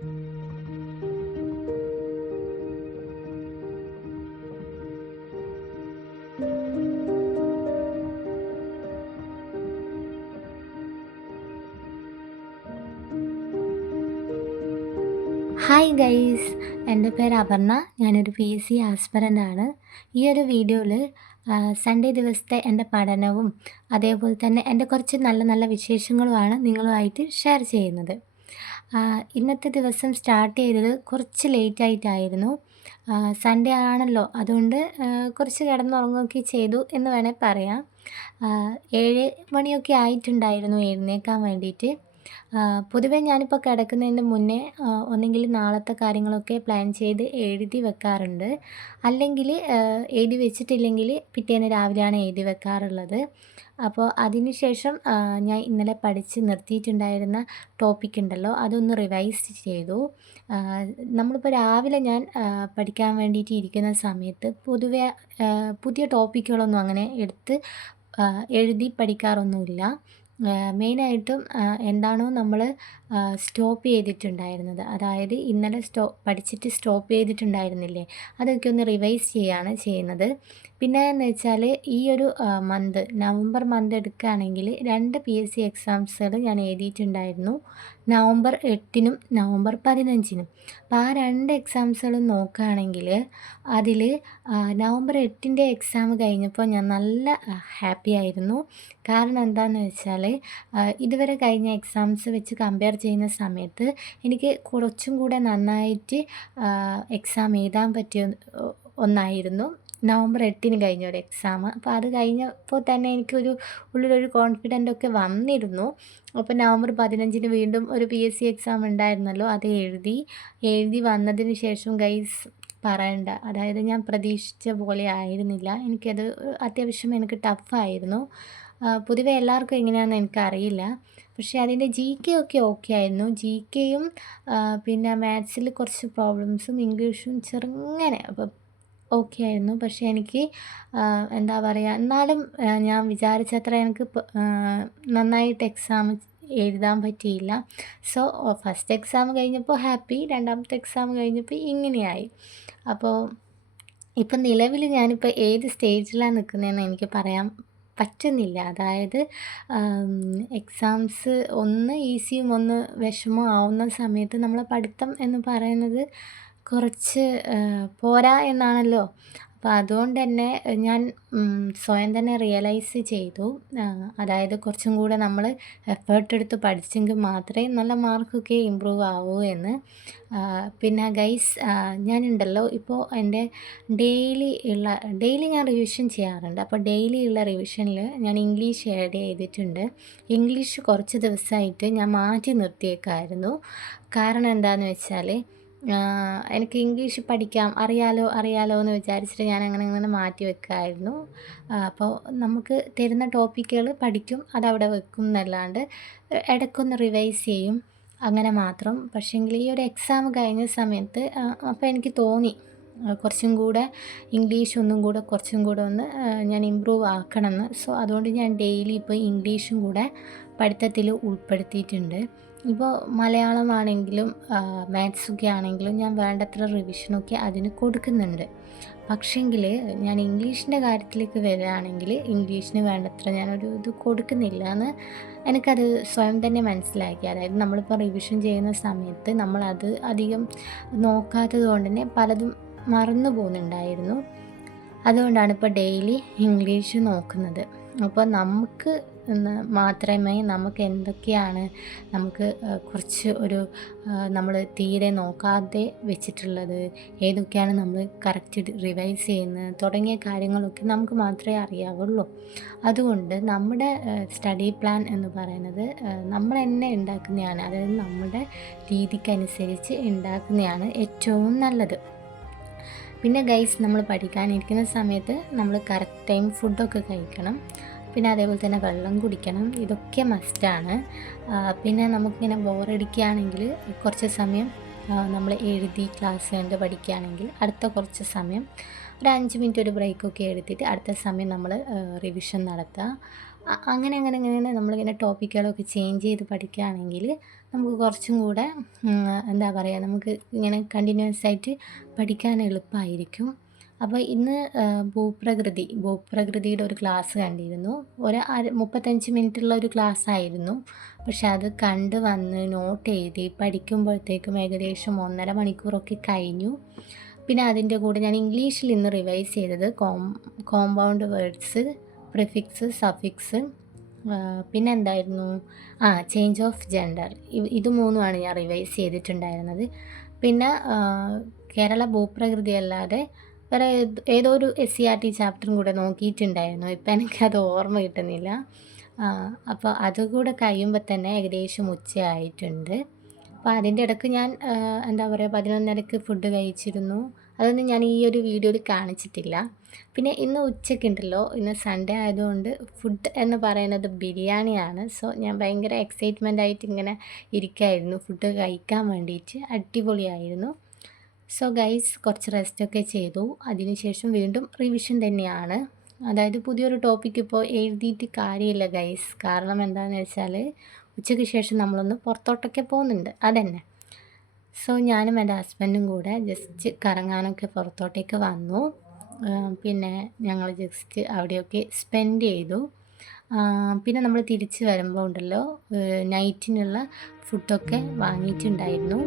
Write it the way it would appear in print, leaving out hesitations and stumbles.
Hi guys, എൻ്റെ പേര് അപർണ. ഞാനൊരു PSC ആസ്പിറൻ്റ് ആണ്. ഈ ഒരു വീഡിയോയിൽ സൺഡേ ദിവസത്തെ എൻ്റെ പഠനവും അതേപോലെ തന്നെ എൻ്റെ കുറച്ച് നല്ല നല്ല വിശേഷങ്ങളുമാണ് നിങ്ങളുമായിട്ട് ഷെയർ ചെയ്യുന്നത്. ഇന്നത്തെ ദിവസം സ്റ്റാർട്ട് ചെയ്തത് കുറച്ച് ലേറ്റ് ആയിട്ടായിരുന്നു. സൺഡേ ആണല്ലോ, അതുകൊണ്ട് കുറച്ച് കിടന്നുറങ്ങുകയൊക്കെ ചെയ്തു എന്ന് വേണേൽ പറയാം. 7 മണിയൊക്കെ ആയിട്ടുണ്ടായിരുന്നു എഴുന്നേൽക്കാൻ വേണ്ടിയിട്ട്. പൊതുവെ ഞാനിപ്പോൾ കിടക്കുന്നതിന് മുന്നേ ഒന്നെങ്കിൽ നാളത്തെ കാര്യങ്ങളൊക്കെ പ്ലാൻ ചെയ്ത് എഴുതി വെക്കാറുണ്ട്. അല്ലെങ്കിൽ എഴുതി വെച്ചിട്ടില്ലെങ്കിൽ പിറ്റേന്ന് രാവിലെയാണ് എഴുതി വെക്കാറുള്ളത്. അപ്പോൾ അതിന് ശേഷം ഞാൻ ഇന്നലെ പഠിച്ച് നിർത്തിയിട്ടുണ്ടായിരുന്ന ടോപ്പിക് ഉണ്ടല്ലോ, അതൊന്ന് റിവൈസ് ചെയ്തു. നമ്മളിപ്പോൾ രാവിലെ ഞാൻ പഠിക്കാൻ വേണ്ടിയിട്ട് ഇരിക്കുന്ന സമയത്ത് പൊതുവെ പുതിയ ടോപ്പിക്കുകളൊന്നും അങ്ങനെ എടുത്ത് എഴുതി പഠിക്കാറൊന്നുമില്ല. മെയിനായിട്ടും എന്താണോ നമ്മൾ സ്റ്റോപ്പ് ചെയ്തിട്ടുണ്ടായിരുന്നത്, അതായത് ഇന്നലെ പഠിച്ചിട്ട് സ്റ്റോപ്പ് ചെയ്തിട്ടുണ്ടായിരുന്നില്ലേ, അതൊക്കെ ഒന്ന് റിവൈസ് ചെയ്യുകയാണ് ചെയ്യുന്നത്. പിന്നെ എന്ന് വെച്ചാൽ ഈ ഒരു നവംബർ മന്ത് എടുക്കുകയാണെങ്കിൽ 2 PSC എക്സാംസുകൾ ഞാൻ എഴുതിയിട്ടുണ്ടായിരുന്നു, നവംബർ 8-നും നവംബർ 15-നും. അപ്പോൾ ആ 2 എക്സാംസുകളും നോക്കുകയാണെങ്കിൽ അതിൽ നവംബർ 8-ൻ്റെ എക്സാം കഴിഞ്ഞപ്പോൾ ഞാൻ നല്ല ഹാപ്പി ആയിരുന്നു. കാരണം എന്താണെന്ന് വെച്ചാൽ ഇതുവരെ കഴിഞ്ഞ എക്സാംസ് വെച്ച് കമ്പയർ ചെയ്യുന്ന സമയത്ത് എനിക്ക് കുറച്ചും കൂടെ നന്നായിട്ട് എക്സാം എഴുതാൻ പറ്റിയ ഒന്നായിരുന്നു നവംബർ 8-ന് കഴിഞ്ഞ ഒരു എക്സാം. അപ്പോൾ അത് കഴിഞ്ഞപ്പോൾ തന്നെ എനിക്കൊരു ഉള്ളിലൊരു കോൺഫിഡൻ്റ് ഒക്കെ വന്നിരുന്നു. അപ്പോൾ നവംബർ 15-ന് വീണ്ടും ഒരു PSC എക്സാം ഉണ്ടായിരുന്നല്ലോ, അത് എഴുതി വന്നതിന് ശേഷം ഗൈസ് പറയണ്ട, അതായത് ഞാൻ പ്രതീക്ഷിച്ച പോലെ ആയിരുന്നില്ല. എനിക്കത് അത്യാവശ്യം എനിക്ക് ടഫായിരുന്നു. പൊതുവെ എല്ലാവർക്കും എങ്ങനെയാണെന്ന് എനിക്കറിയില്ല. പക്ഷേ അതിൻ്റെ GK ഒക്കെ ഓക്കെ ആയിരുന്നു. GKയും പിന്നെ മാത്സിൽ കുറച്ച് പ്രോബ്ലംസും ഇംഗ്ലീഷും ചെറുങ്ങനെ ഓക്കെ ആയിരുന്നു. പക്ഷേ എനിക്ക് എന്താ പറയുക, എന്നാലും ഞാൻ വിചാരിച്ചത്ര എനിക്ക് നന്നായിട്ട് എക്സാം എഴുതാൻ പറ്റിയില്ല. സോ ഫസ്റ്റ് എക്സാം കഴിഞ്ഞപ്പോൾ ഹാപ്പി, രണ്ടാമത്തെ എക്സാം കഴിഞ്ഞപ്പോൾ ഇങ്ങനെയായി. അപ്പോൾ ഇപ്പം നിലവിൽ ഞാനിപ്പോൾ ഏത് സ്റ്റേജിലാണ് നിൽക്കുന്നതെന്ന് എനിക്ക് പറയാൻ പറ്റുന്നില്ല. അതായത് എക്സാംസ് ഒന്ന് ഈസിയും ഒന്ന് വിഷമം ആവുന്ന സമയത്ത് നമ്മളെ പഠിത്തം എന്ന് പറയുന്നത് കുറച്ച് പോരാ എന്നാണല്ലോ. അപ്പോൾ അതുകൊണ്ട് തന്നെ ഞാൻ സ്വയം തന്നെ റിയലൈസ് ചെയ്തു, അതായത് കുറച്ചും കൂടെ നമ്മൾ എഫേർട്ട് എടുത്ത് പഠിച്ചെങ്കിൽ മാത്രമേ നല്ല മാർക്കൊക്കെ ഇമ്പ്രൂവ് ആവൂ എന്ന്. പിന്നെ ഗൈസ്, ഞാനുണ്ടല്ലോ ഇപ്പോൾ എൻ്റെ ഡെയിലി ഞാൻ റിവിഷൻ ചെയ്യാറുണ്ട്. അപ്പോൾ ഡെയിലി ഉള്ള റിവിഷനിൽ ഞാൻ ഇംഗ്ലീഷ് ആഡ് ചെയ്തിട്ടുണ്ട്. ഇംഗ്ലീഷ് കുറച്ച് ദിവസമായിട്ട് ഞാൻ മാറ്റി നിർത്തിയേക്കായിരുന്നു. കാരണം എന്താണെന്ന് വെച്ചാൽ എനിക്ക് ഇംഗ്ലീഷ് പഠിക്കാം, അറിയാലോ എന്ന് വിചാരിച്ചിട്ട് ഞാൻ അങ്ങനെ മാറ്റി വെക്കുമായിരുന്നു. അപ്പോൾ നമുക്ക് തരുന്ന ടോപ്പിക്കുകൾ പഠിക്കും, അതവിടെ വെക്കും എന്നല്ലാണ്ട് ഇടയ്ക്കൊന്ന് റിവൈസ് ചെയ്യും, അങ്ങനെ മാത്രം. പക്ഷേങ്കിൽ ഈ ഒരു എക്സാം കഴിഞ്ഞ സമയത്ത് അപ്പോൾ എനിക്ക് തോന്നി കുറച്ചും കൂടെ ഇംഗ്ലീഷ് കുറച്ചും കൂടെ ഒന്ന് ഞാൻ ഇമ്പ്രൂവ് ആക്കണമെന്ന്. സോ അതുകൊണ്ട് ഞാൻ ഡെയിലി ഇപ്പോൾ ഇംഗ്ലീഷും കൂടെ പഠിത്തത്തിൽ ഉൾപ്പെടുത്തിയിട്ടുണ്ട്. ഇപ്പോൾ മലയാളമാണെങ്കിലും മാത്സൊക്കെ ആണെങ്കിലും ഞാൻ വേണ്ടത്ര റിവിഷനൊക്കെ അതിന് കൊടുക്കുന്നുണ്ട്. പക്ഷേങ്കിൽ ഞാൻ ഇംഗ്ലീഷിൻ്റെ കാര്യത്തിലേക്ക് വരികയാണെങ്കിൽ ഇംഗ്ലീഷിന് വേണ്ടത്ര ഞാനൊരു ഇത് കൊടുക്കുന്നില്ല എന്ന് എനിക്കത് സ്വയം തന്നെ മനസ്സിലാക്കി. അതായത് നമ്മളിപ്പോൾ റിവിഷൻ ചെയ്യുന്ന സമയത്ത് നമ്മളത് അധികം നോക്കാത്തത് കൊണ്ട് തന്നെ പലതും മറന്നു പോകുന്നുണ്ടായിരുന്നു. അതുകൊണ്ടാണ് ഇപ്പോൾ ഡെയിലി ഇംഗ്ലീഷ് നോക്കുന്നത്. അപ്പോൾ നമുക്ക് മാത്രമേ നമുക്ക് എന്തൊക്കെയാണ് നമുക്ക് കുറച്ച് നമ്മൾ തീരെ നോക്കാതെ വെച്ചിട്ടുള്ളത്, ഏതൊക്കെയാണ് നമ്മൾ കറക്റ്റ് റിവൈസ് ചെയ്യുന്നത് തുടങ്ങിയ കാര്യങ്ങളൊക്കെ നമുക്ക് മാത്രമേ അറിയാവുള്ളൂ. അതുകൊണ്ട് നമ്മുടെ സ്റ്റഡി പ്ലാൻ എന്ന് പറയുന്നത് നമ്മൾ തന്നെ ഉണ്ടാക്കുന്നതാണ്, അതായത് നമ്മുടെ രീതിക്കനുസരിച്ച് ഉണ്ടാക്കുന്നതാണ് ഏറ്റവും നല്ലത്. പിന്നെ ഗൈസ്, നമ്മൾ പഠിക്കാനിരിക്കുന്ന സമയത്ത് നമ്മൾ കറക്റ്റ് ടൈം ഫുഡൊക്കെ കഴിക്കണം. പിന്നെ അതേപോലെ തന്നെ വെള്ളം കുടിക്കണം, ഇതൊക്കെ മസ്റ്റാണ്. പിന്നെ നമുക്കിങ്ങനെ ബോറടിക്കുകയാണെങ്കിൽ കുറച്ച് സമയം നമ്മൾ എഴുതി ക്ലാസ് കണ്ട് പഠിക്കുകയാണെങ്കിൽ അടുത്ത കുറച്ച് സമയം ഒരു 5 മിനിറ്റ് ഒരു ബ്രേക്കൊക്കെ എടുത്തിട്ട് അടുത്ത സമയം നമ്മൾ റിവിഷൻ നടത്തുക. അങ്ങനെ അങ്ങനെ അങ്ങനെ നമ്മളിങ്ങനെ ടോപ്പിക്കുകളൊക്കെ ചേഞ്ച് ചെയ്ത് പഠിക്കുകയാണെങ്കിൽ നമുക്ക് കുറച്ചും കൂടെ എന്താ പറയുക, നമുക്ക് ഇങ്ങനെ കണ്ടിന്യൂസ് ആയിട്ട് പഠിക്കാൻ എളുപ്പമായിരിക്കും. അപ്പോൾ ഇന്ന് ഭൂപ്രകൃതിയുടെ ഒരു ക്ലാസ് കണ്ടിരുന്നു. 35 മിനിറ്റുള്ള ഒരു ക്ലാസ് ആയിരുന്നു. പക്ഷെ അത് കണ്ട് വന്ന് നോട്ട് എഴുതി പഠിക്കുമ്പോഴത്തേക്കും ഏകദേശം 1.5 മണിക്കൂറൊക്കെ കഴിഞ്ഞു. പിന്നെ അതിൻ്റെ കൂടെ ഞാൻ ഇംഗ്ലീഷിൽ ഇന്ന് റിവൈസ് ചെയ്തത് കോമ്പൗണ്ട് വേർഡ്സ്, പ്രിഫിക്സ്, സഫിക്സ്, പിന്നെ എന്തായിരുന്നു, ചേഞ്ച് ഓഫ് ജെൻഡർ. ഇത് മൂന്നുമാണ് ഞാൻ റിവൈസ് ചെയ്തിട്ടുണ്ടായിരുന്നത്. പിന്നെ കേരള ഭൂപ്രകൃതി അല്ലാതെ വേറെ ഏതോ ഒരു SCERT ചാപ്റ്ററും കൂടെ നോക്കിയിട്ടുണ്ടായിരുന്നു. ഇപ്പം എനിക്കത് ഓർമ്മ കിട്ടുന്നില്ല. അപ്പോൾ അതുകൂടെ കഴിയുമ്പോൾ തന്നെ ഏകദേശം ഉച്ചയായിട്ടുണ്ട്. അപ്പോൾ അതിൻ്റെ ഇടയ്ക്ക് ഞാൻ എന്താ പറയുക 11:30ക്ക് ഫുഡ് കഴിച്ചിരുന്നു. അതൊന്നും ഞാൻ ഈ ഒരു വീഡിയോയിൽ കാണിച്ചിട്ടില്ല. പിന്നെ ഇന്ന് ഉച്ചയ്ക്കുണ്ടല്ലോ, ഇന്ന് സൺഡേ ആയതുകൊണ്ട് ഫുഡ് എന്ന് പറയുന്നത് ബിരിയാണിയാണ്. സോ ഞാൻ ഭയങ്കര എക്സൈറ്റ്മെൻ്റ് ആയിട്ട് ഇങ്ങനെ ഇരിക്കുകയായിരുന്നു ഫുഡ് കഴിക്കാൻ വേണ്ടിയിട്ട്. അടിപൊളിയായിരുന്നു. സോ ഗൈസ്, കുറച്ച് റെസ്റ്റൊക്കെ ചെയ്തു. അതിനുശേഷം വീണ്ടും റിവിഷൻ തന്നെയാണ്. അതായത് പുതിയൊരു ടോപ്പിക്ക് ഇപ്പോൾ എഴുതിയിട്ട് കാര്യമില്ല ഗൈസ്. കാരണം എന്താണെന്ന് വെച്ചാൽ ഉച്ചയ്ക്ക് ശേഷം നമ്മളൊന്ന് പുറത്തോട്ടൊക്കെ പോകുന്നുണ്ട്, അതന്നെ. സോ ഞാനും എൻ്റെ ഹസ്ബൻഡും കൂടെ ജസ്റ്റ് കറങ്ങാനൊക്കെ പുറത്തോട്ടേക്ക് വന്നു. പിന്നെ ഞങ്ങൾ ജസ്റ്റ് അവിടെയൊക്കെ സ്പെൻഡ് ചെയ്തു. പിന്നെ നമ്മൾ തിരിച്ച് വരുമ്പോൾ ഉണ്ടല്ലോ, നൈറ്റിനുള്ള ഫുഡൊക്കെ വാങ്ങിയിട്ടുണ്ടായിരുന്നു.